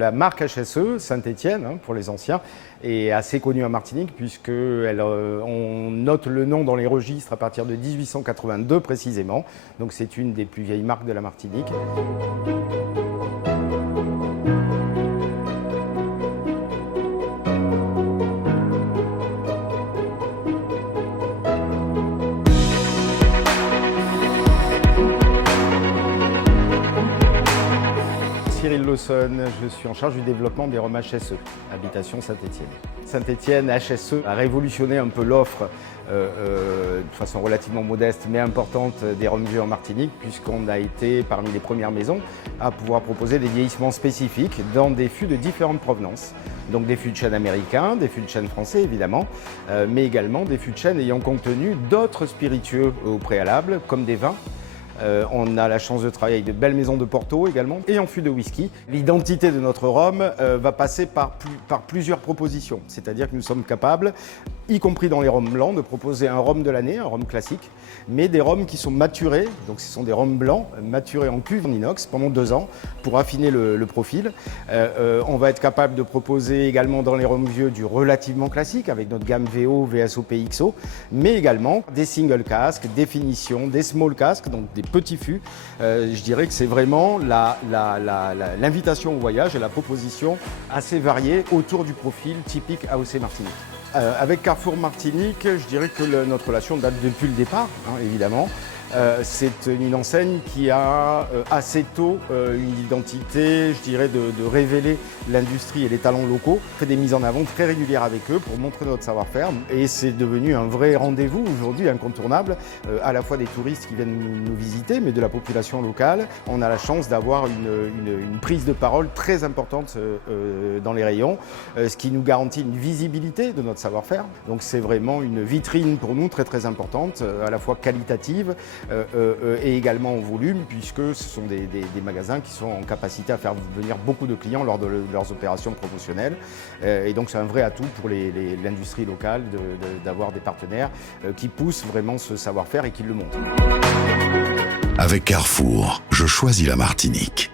La marque HSE, Saint-Étienne, pour les anciens, est assez connue en Martinique puisqu'on note le nom dans les registres à partir de 1882 précisément. Donc c'est une des plus vieilles marques de la Martinique. Cyril Lawson, je suis en charge du développement des rhums HSE, Habitation Saint-Étienne. Saint-Étienne HSE a révolutionné un peu l'offre de façon relativement modeste mais importante des rhums vieux en Martinique puisqu'on a été parmi les premières maisons à pouvoir proposer des vieillissements spécifiques dans des fûts de différentes provenances. Donc des fûts de chêne américains, des fûts de chêne français évidemment, mais également des fûts de chêne ayant contenu d'autres spiritueux au préalable comme des vins. On a la chance de travailler avec de belles maisons de Porto également et en fût de whisky. L'identité de notre rhum va passer par plusieurs propositions, c'est-à-dire que nous sommes capables, y compris dans les rhums blancs, de proposer un rhum de l'année, un rhum classique, mais des rhums qui sont maturés, donc ce sont des rhums blancs maturés en cuve en inox pendant 2 ans pour affiner le profil. On va être capable de proposer également dans les rhums vieux du relativement classique avec notre gamme VO, VSOP, XO, mais également des single casques, des finitions, des small casques, donc des petits fûts. Je dirais que c'est vraiment l'invitation au voyage et la proposition assez variée autour du profil typique AOC Martinique. Avec Carrefour Martinique, je dirais que notre relation date depuis le départ, évidemment. C'est une enseigne qui a assez tôt une identité, je dirais, de révéler l'industrie et les talents locaux. On fait des mises en avant très régulières avec eux pour montrer notre savoir-faire. Et c'est devenu un vrai rendez-vous aujourd'hui incontournable, à la fois des touristes qui viennent nous visiter, mais de la population locale. On a la chance d'avoir une prise de parole très importante dans les rayons, ce qui nous garantit une visibilité de notre savoir-faire. Donc c'est vraiment une vitrine pour nous très très importante, à la fois qualitative, et également en volume puisque ce sont des magasins qui sont en capacité à faire venir beaucoup de clients lors de leurs opérations promotionnelles et donc c'est un vrai atout pour l'industrie locale d'avoir des partenaires qui poussent vraiment ce savoir-faire et qui le montrent. Avec Carrefour, je choisis la Martinique.